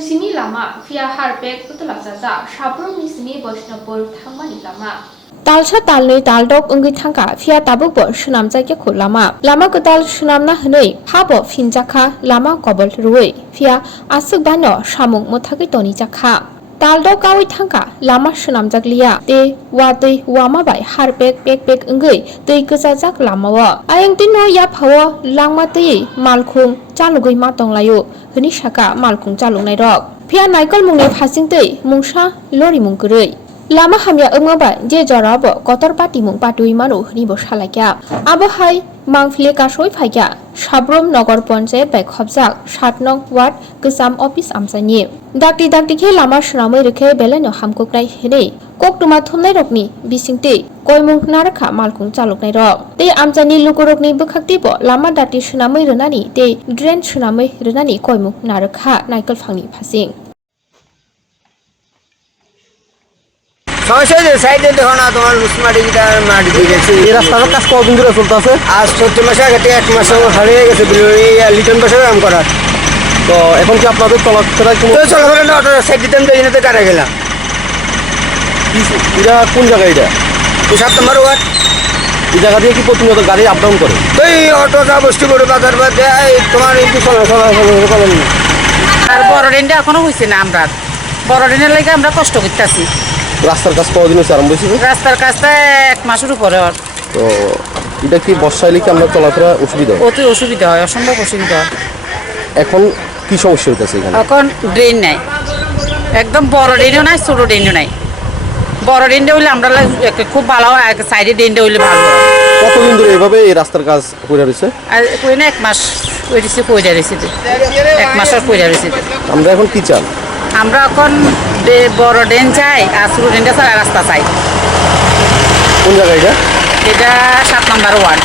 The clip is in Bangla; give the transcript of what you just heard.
Simi lama via Harpek Utalasaza, Shabrum Simi Boshnapur Thamani lama. Talsa talnoi taldok ungui thangka via tabukbo sunam jaike khu lama kotal sunamna hnoi phabo finjaka lama kobol ruoi via asuk bano samung mothaki toni jakha taldo kawi thangka lama sunam jakliya te watui wama bai Harpek pek ungui tei kesajak lamawa ayang tino ya phawo langma tei malkhung chalugui ma tonglayo hni saka malkhung chalungnai rok via naikol mungni phasing tei mungsa lori mungkurui lama hamya ungaba je jarabo kotor pati mung patui manu hnibo salakya abo hai mangfile kasoi phaikya Sabrum Nogor Panchayat bai khobjak 7 nong ward gesam office amsani dakti khe lama sunamai rekhe belano hamkoknai hene koktuma thumnai rokni bisingte koimung narakha malkung chaluknai rok te amjani lukurokni bukhakti bo lama dakti sunamai renani te drain sunamai renani koimung narakha naikol phangni phasing সমস্যা হয়েছে সাইডে দেখো না তোমার লুসমাটি মাটি দিয়ে গেছে এই রাস্তার কাজ কতদিন ধরে চলতেছে আজ 14 মাস আগে থেকে 1 মাস হারিয়ে গেছে লিটন বছর কাম করার তো এখন কি আপনাদের চলাফেরায় কোনো চলাফেরা না অটো সাইড দিতাম তো এখানে কাটা গেলাম এটা কোন জায়গা এটা 7 নম্বর ওয়ার্ড এই জায়গা দিয়ে কি প্রতিনিয়ত গাড়ি আপ ডাউন করে তো এই অটো যা বস্তু বড় বাজার বাদে তোমার একটু চলাফেরা আর বড় দিনটা এখনো হয়েছে না আমরা বড় দিনের লাগে আমরা কষ্ট করতেছি রাস্তার কাজ কতদিন হচ্ছে আরম্ভ হয়েছে রাস্তার কাজটা 1 মাসের উপরে আর তো এটা কি বর্ষা এলে কি আমরা চলাফেরা অসুবিধা হয় অতি অসুবিধা হয় অসম্ভব অসুবিধা হয় এখন কি সমস্যা হইতেছে এখানে এখন ড্রেন নাই একদম বড় ড্রেনও নাই ছোট ড্রেনও নাই বড় ড্রেনটা হইলে আমরা খুব ভালো হয় সাইডে ড্রেনটা হইলে ভালো হয় কতদিন ধরে এভাবে এই রাস্তার কাজ করে রয়েছে আর কই না 1 মাস কইছে কইরা রইছে 1 মাস আর কইরা রইছে আমরা এখন কি চান আমরা এখন বড় ড্রেন চাই আর ছোট ড্রেনটা ছাড়া রাস্তা চাই কোন জায়গা এটা এটা 7 নম্বর ওয়ার্ড